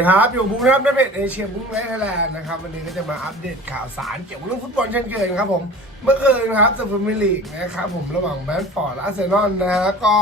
ดีครับ อยู่บุ้งนะครับในเพจเอเชียบุ้งไลท์ไทยแลนด์นะครับ วันนี้ก็จะมาอัปเดตข่าวสารเกี่ยวกับเรื่องฟุตบอลเช่นเคยนะครับผม เมื่อคืนครับสเปอร์มิลีกนะครับผมระหว่างแบนฟอร์ดและอาร์เซนอลนะฮะก็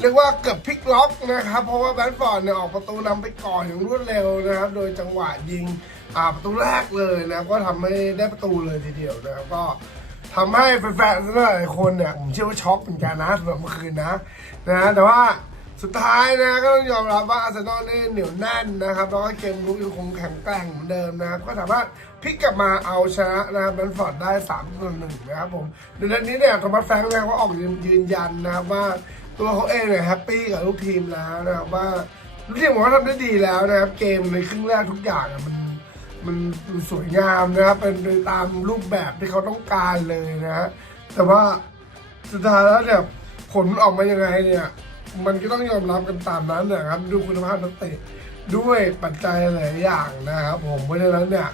เรียกว่าเกือบพลิกล็อกนะครับ เพราะว่าแบนฟอร์ดเนี่ยออกประตูนำไปก่อนอย่างรวดเร็วนะครับ โดยจังหวะยิงอาประตูแรกเลยนะก็ทำให้ได้ประตูเลยทีเดียวนะครับก็ทำให้แฟนๆหลายคนเนี่ยผมเชื่อว่าช็อกเหมือนกันนะสำหรับเมื่อคืนนะนะแต่ว่า สุดท้ายนะก็ต้องยอมรับว่าอาร์เซนอลนี่เหนียวแน่นนะครับแล้วก็เกมรุกยังคงแข็งแกร่งเหมือนเดิมนะครับก็สามารถพลิกกลับมาเอาชนะนะครับแบนฟอร์ดได้3ามต่อหนึ่งนะครับผมในเดือนนี้เนี่ยโทมัสแฟรงค์เนี่ยก็ออกยืนยันนะครับว่าตัวเขาเองเนี่ยแฮปปี้กับลูกทีมแล้วนะครับว่าลูกทีมของเขาทำได้ดีแล้วนะครับเกมในครึ่งแรกทุกอย่างมันมันสวยงามนะครับเป็นไปตามรูปแบบที่เขาต้องการเลยนะฮะแต่ว่าสุดท้ายแล้วเนี่ยผลออกมายังไงเนี่ย มันก็ต้องยอมรับกันตามนั้นนะครับ ดูคุณภาพนักเตะด้วยปัจจัยหลายอย่างนะครับ ผมเพราะฉะนั้นเนี่ย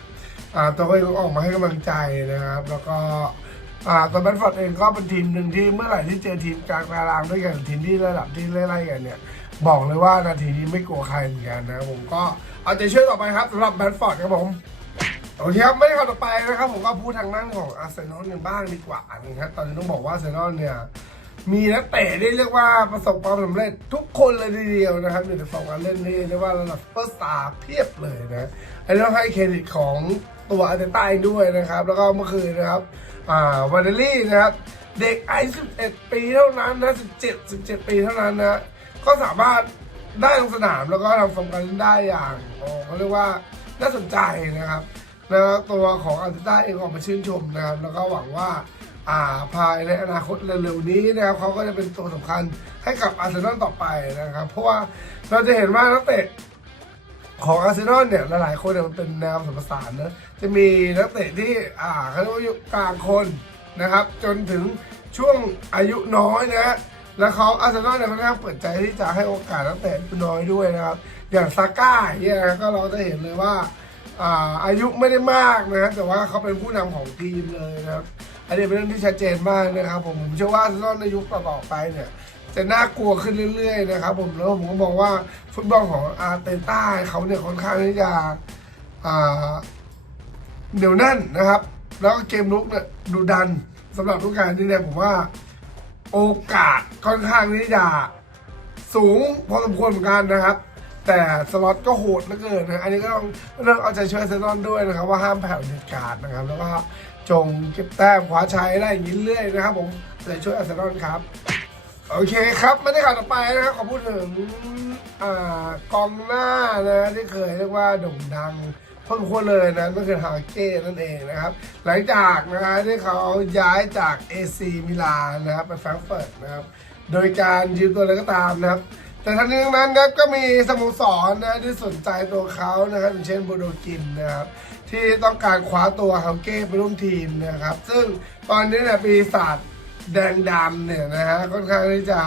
ตัวก็ยังออกมาให้กำลังใจนะครับ แล้วก็ตัวแบนฟอร์ดเองก็เป็นทีมหนึ่งที่เมื่อไหร่ที่เจอทีมกลางตารางด้วยกันทีมที่ระดับที่ไล่ๆกันเนี่ยบอกเลยว่านาทีนี้ไม่กลัวใครเหมือนกันนะครับผมก็เอาใจช่วยต่อไปครับสำหรับแบนฟอร์ดครับผมโอเคครับไม่ได้ข่าวต่อไปนะครับผมก็พูดทางด้านของอาร์เซนอลกันบ้างดีกว่านะครับตอนนี้ต้องบอกว่าอาร์เซนอลเนี่ย มีนักเตะที่เรียกว่าประสบความสำเร็จทุกคนเลยทีเดียวนะครับอยู่ในฟอร์มการเล่นนี่เรียกว่าระดับซุปเปอร์สตาร์เพียบเลยนะอันนี้ต้องให้เครดิตของตัวอาร์เตต้าด้วยนะครับ แล้วก็เมื่อคืนนะครับอ่าวานเดลี่นะครับ เด็กอายุ11 ปีเท่านั้นนะ17 17 ปีเท่านั้นนะก็สามารถได้ลงสนามแล้วก็ทำฟอร์มการเล่นได้อย่างเขาเรียกว่าน่าสนใจนะครับแล้วตัวของอาร์เตต้าเองออกมาชื่นชมนะครับ แล้วก็หวังว่า อ่าภายในอนาคตเร็วๆนี้นะครับเขาก็จะเป็นตัวสำคัญให้กับอาร์เซนอลต่อไปนะครับ เพราะว่าเราจะเห็นว่านักเตะของอาร์เซนอลเนี่ยหลายๆคนเนี่ยมันเป็นแนวผสมผสานนะจะมีนักเตะที่อ่าเขาเรียกว่าอายุกลางคนนะครับ จนถึงช่วงอายุน้อยนะ แล้วเขาอาร์เซนอลเนี่ยค่อนข้างเปิดใจที่จะให้โอกาสนักเตะน้อยด้วยนะครับ อย่างซาก้าเนี่ยก็เราจะเห็นเลยว่าอ่าอายุไม่ได้มากนะครับแต่ว่าเขาเป็นผู้นำของทีมเลยนะครับ อันนี้เป็นเรื่องที่ชัดเจนมากนะครับผมผมเชื่อว่าอาร์เซนอลในยุคต่อๆไปเนี่ยจะน่ากลัวขึ้นเรื่อยๆนะครับผมแล้วผมก็มองว่าฟุตบอลของอาร์เตต้าเขาเนี่ยค่อนข้างที่จะอ่าเหนียวแน่นนะครับ แล้วก็เกมลุกเนี่ยดุดันสำหรับทุกการที่เนี่ยผมว่าโอกาสค่อนข้างที่จะสูงพอสมควรเหมือนกันนะครับ แต่สล็อตก็โหดเหลือเกินนะอันนี้ก็ต้องเรื่องเอาใจช่วยเซนอนด้วยนะครับ ว่าห้ามแผ่วเด็ดขาดนะครับ แล้วก็ จงเก็บแต้มคว้าชัยได้อย่างนี้เรื่อยนะครับผมใจช่วยอาร์เซนอลครับ โอเคครับม่ได้ข่าวต่อไปนะครับขอพูดถึงอ่ากองหน้านะที่เคยเรียกว่าโด่งดังพอสมควรเลยนะก็คือฮาเก้นั่นเองนะครับ หลังจากนะฮะที่เขาย้ายจากเอซีมิลานนะครับไปแฟรงก์เฟิร์ตนะครับโดยการยืมตัวอะไรก็ตามนะครับ แต่ทั้งนี้ทั้งนั้นครับก็มีสโมสรนะที่สนใจตัวเขานะครับอย่างเช่นโบโดกินนะครับ ที่ต้องการคว้าตัวฮาเก้ไปร่วมทีมนะครับ ซึ่งตอนนี้เนี่ยปีศาจแดงดำเนี่ยนะฮะค่อนข้างที่จะ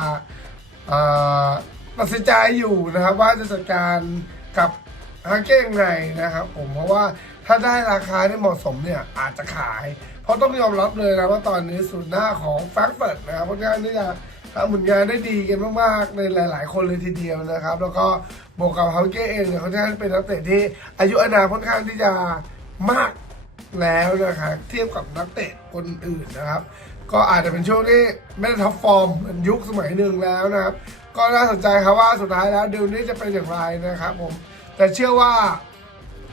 ตัดสินใจอยู่นะครับ ว่าจะจัดการกับฮาเก้ยังไงนะครับ ผมเพราะว่าถ้าได้ราคาที่เหมาะสมเนี่ยอาจจะขาย เพราะต้องยอมรับเลยนะว่าตอนนี้ศูนย์หน้าของแฟรงก์เฟิร์ตนะครับค่อนข้างที่จะ ทำผลงานได้ดีกันมากๆในหลาย ๆ คนเลยทีเดียวนะครับ แล้วก็บวกกับฮาเก้เองเนี่ยค่อนข้างเป็นนักเตะที่อายุอานาค่อนข้างที่จะมากแล้วนะครับเทียบกับนักเตะคนอื่นนะครับ ก็อาจจะเป็นช่วงที่ไม่ได้ท็อปฟอร์มเหมือนยุคสมัยหนึ่งแล้วนะครับ ก็น่าสนใจครับว่าสุดท้ายแล้วดิวนี้จะเป็นอย่างไรนะครับผมแต่เชื่อว่า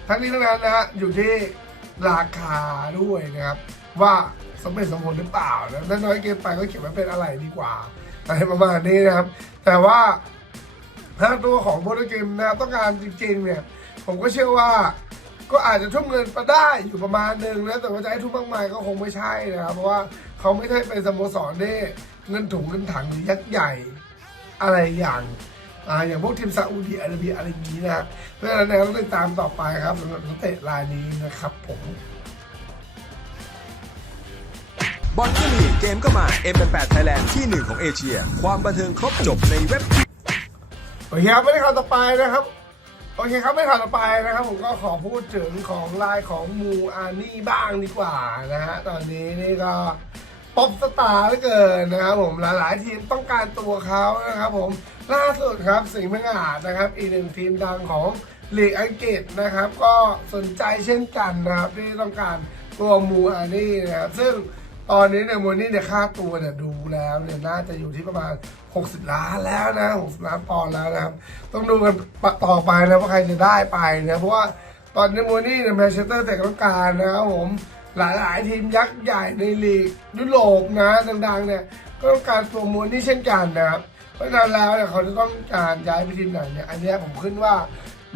ทั้งนี้ทั้งนั้นนะฮะอยู่ที่ราคาด้วยนะครับ ว่าสมเหตุสมผลหรือเปล่านะถ้าน้อยเกินไปก็เขียนไว้เป็นอะไรดีกว่า อะไรประมาณนี้นะครับ แต่ว่าถ้าตัวของโปรตุเกมนะครับต้องการจริงๆเนี่ย ผมก็เชื่อว่าก็อาจจะทุ่มเงินมาได้อยู่ประมาณหนึ่งนะแต่ว่าจะให้ทุ่มมากมายก็คงไม่ใช่นะครับ เพราะว่าเขาไม่ใช่เป็นสโมสรที่เงินถุงเงินถังหรือยักษ์ใหญ่อะไรอย่างอ่าอย่างพวกทีมซาอุดีอาระเบียอะไรอย่างนี้นะฮะเพราะฉะนั้นเนี่ยต้องติดตามต่อไปครับสำหรับนักเตะรายนี้นะครับผม บอลก็มีเกมก็มา M88 Thailand ที่หนึ่งของเอเชีย ความบันเทิงครบจบในเว็บ โอเคครับไม่ได้ข่าวต่อไปนะครับ โอเคครับไม่ข่าวต่อไปนะครับ ผมก็ขอพูดถึงของลายของมูอานี่บ้างดีกว่านะฮะตอนนี้นี่ก็ป๊อปสตาร์เหลือเกินนะครับผมหลายๆทีมต้องการตัวเขานะครับผมล่าสุดครับสิงห์เมืองอาจนะครับ อีกหนึ่งทีมดังของลีกอังกฤษนะครับ ก็สนใจเช่นกันนะครับที่ต้องการตัวมูอานี่นะครับซึ่ง ตอนนี้เนี่ยมูอานี่เนี่ยค่าตัวเนี่ยดูแล้วเนี่ยน่าจะอยู่ที่ประมาณ 60 ล้านแล้วนะ 60 ล้านปอนด์แล้วนะครับ ต้องดูกันต่อไปนะว่าใครจะได้ไปนะเพราะว่าตอนนี้มูอานี่เนี่ยแมนเชสเตอร์แต่ต้องการนะครับผมหลายๆทีมยักษ์ใหญ่ในลีกยุโรปนะดังๆเนี่ยก็ต้องการตัวมูอานี่เช่นกันนะครับเพราะฉะนั้นแล้วเนี่ยเขาจะต้องการย้ายไปทีมไหนเนี่ยอันนี้ผมขึ้นว่า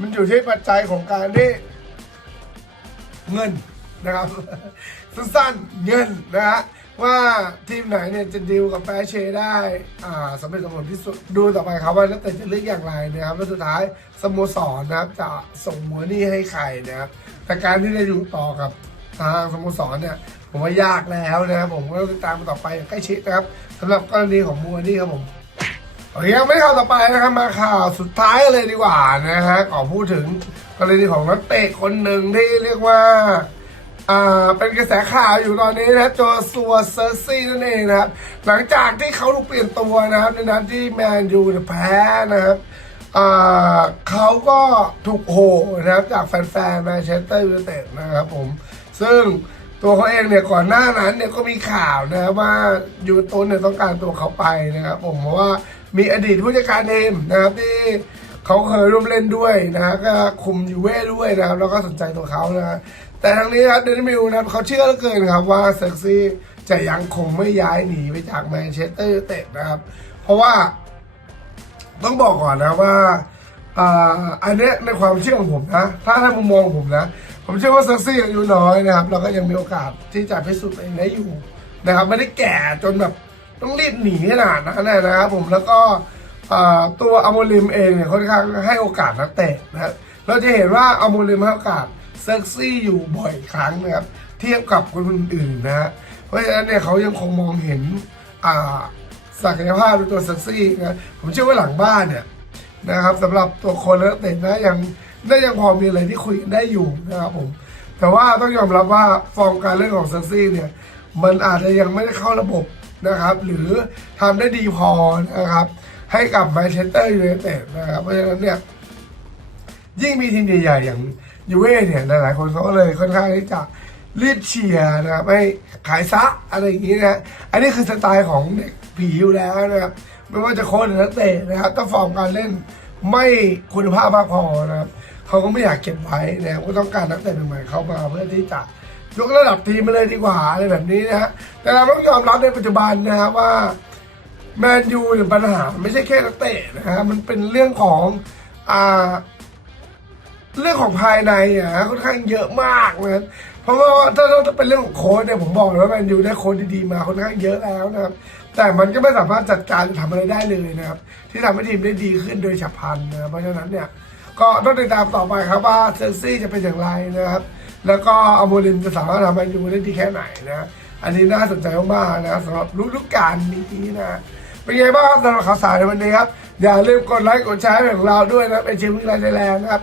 มันอยู่ที่ปัจจัยของการที่เงินนะครับ สั้นๆเงินนะฮะว่าทีมไหนเนี่ยจะดีลกับแฟร์เชได้อ่าสำเร็จสมผลที่สุดดูต่อไปครับว่านักเตะจะเลือกอย่างไรนะครับแล้วสุดท้ายสโมสรนะครับจะส่งหัวนี้ให้ใครนะครับแต่การที่จะอยู่ต่อกับทางสโมสรเนี่ยผมว่ายากแล้วนะครับผมก็ต้องติดตามกันต่อไปอย่างใกล้ชิดนะครับสำหรับกรณีของมัวนี่ครับผมโอเคครับไม่ข่าวต่อไปนะครับมาข่าวสุดท้ายเลยดีกว่านะฮะขอพูดถึงกรณีของนักเตะคนหนึ่งที่เรียกว่า อ่าเป็นกระแสข่าวอยู่ตอนนี้นะโจซัวเซอร์ซี่นั่นเองนะครับหลังจากที่เขาถูกเปลี่ยนตัวนะครับในนัดที่แมนยูแพ้นะครับอ่าเขาก็ถูกโหนะครับจากแฟนๆแมนเชสเตอร์ยูไนเต็ดนะครับผมซึ่งตัวเขาเองเนี่ยก่อนหน้านั้นเนี่ยก็มีข่าวนะครับว่ายูโตุนเนี่ยต้องการตัวเขาไปนะครับผมเพราะว่ามีอดีตผู้จัดการทีมนะครับที่เขาเคยร่วมเล่นด้วยนะก็คุมยูเว่ด้วยนะครับแล้วก็สนใจตัวเขานะฮะ แต่ทางนี้ครับเดนมิลนะครับเขาเชื่อเหลือเกินครับว่าเซ็กซี่จะยังคงไม่ย้ายหนีไปจากแมนเชสเตอร์เตดนะครับ เพราะว่า ต้องบอกก่อนนะว่าอันนี้ในความเชื่อของผมนะ ถ้าในมุมมองผมนะ ผมเชื่อว่าเซ็กซี่อายุน้อยนะครับแล้วก็ยังมีโอกาสที่จะพิสูจน์ตัวเองได้อยู่นะครับ ไม่ได้แก่จนแบบต้องรีบหนีขนาดนั้นนะครับผมแล้วก็ตัวอโมลิมเองเนี่ยค่อนข้างให้โอกาสนักเตะนะครับเราจะเห็นว่าอโมลิมให้โอกาส ซ็กซี่อยู่บ่อยครั้งนะครับเทียบกับคนอื่นๆนะฮะเพราะฉะนั้นเนี่ยเขายังคงมองเห็นอ่าศักยภาพในตัวเซ็กซี่นะผมเชื่อว่าหลังบ้านเนี่ยนะครับสำหรับตัวคนและนักเตะนะยังได้ยังพอมีอะไรที่คุยกันได้อยู่นะครับผมแต่ว่าต้องยอมรับว่าฟอร์มการเล่นของเซ็กซี่เนี่ยมันอาจจะยังไม่ได้เข้าระบบนะครับ หรือทำได้ดีพอนะครับ ให้กับแมนเชสเตอร์ยูไนเต็ดนะครับเพราะฉะนั้นเนี่ยยิ่งมีทีมใหญ่ๆอย่าง ยูเว่เนี่ยหลายๆคนเขาก็เลยค่อนข้างที่จะรีบเชียร์นะครับไม่ขายซะอะไรอย่างนี้นะอันนี้คือสไตล์ของเด็กผีอยู่แล้วนะครับไม่ว่าจะโค้ชหรือนักเตะนะครับถ้าฟอร์มการเล่นไม่คุณภาพมากพอนะครับเขาก็ไม่อยากเก็บไว้นะครับก็ต้องการนักเตะใหม่ๆเข้ามาเพื่อที่จะยกระดับทีมไปเลยดีกว่าอะไรแบบนี้นะฮะแต่เราต้องยอมรับในปัจจุบันนะครับว่าแมนยูเนี่ยปัญหาไม่ใช่แค่นักเตะนะฮะมันเป็นเรื่องของอ่า เรื่องของภายในอะค่อนข้างเยอะมากนะเพราะว่าถ้าถ้าเป็นเรื่องของโค้ชเนี่ยผมบอกเลยว่าแมนยูได้โค้ชดีๆมาค่อนข้างเยอะแล้วนะครับ แต่มันก็ไม่สามารถจัดการหรือทำอะไรได้เลยนะครับ ที่ทำให้ทีมได้ดีขึ้นโดยฉับพลันนะครับเพราะฉะนั้นเนี่ยก็ต้องติดตามต่อไปครับว่าเซลซี่จะเป็นอย่างไรนะครับ แล้วก็อโมลิมจะสามารถทำให้ยูได้ดีแค่ไหนนะอันนี้น่าสนใจมากๆนะครับสำหรับฤดูกาลนี้นะเป็นไงบ้างครับสำหรับข่าวสารในวันนี้ครับอย่าลืมกดไลค์กดแชร์ให้ของเราด้วยนะเป็นชิมวิไลไทยแลนด์นะครับ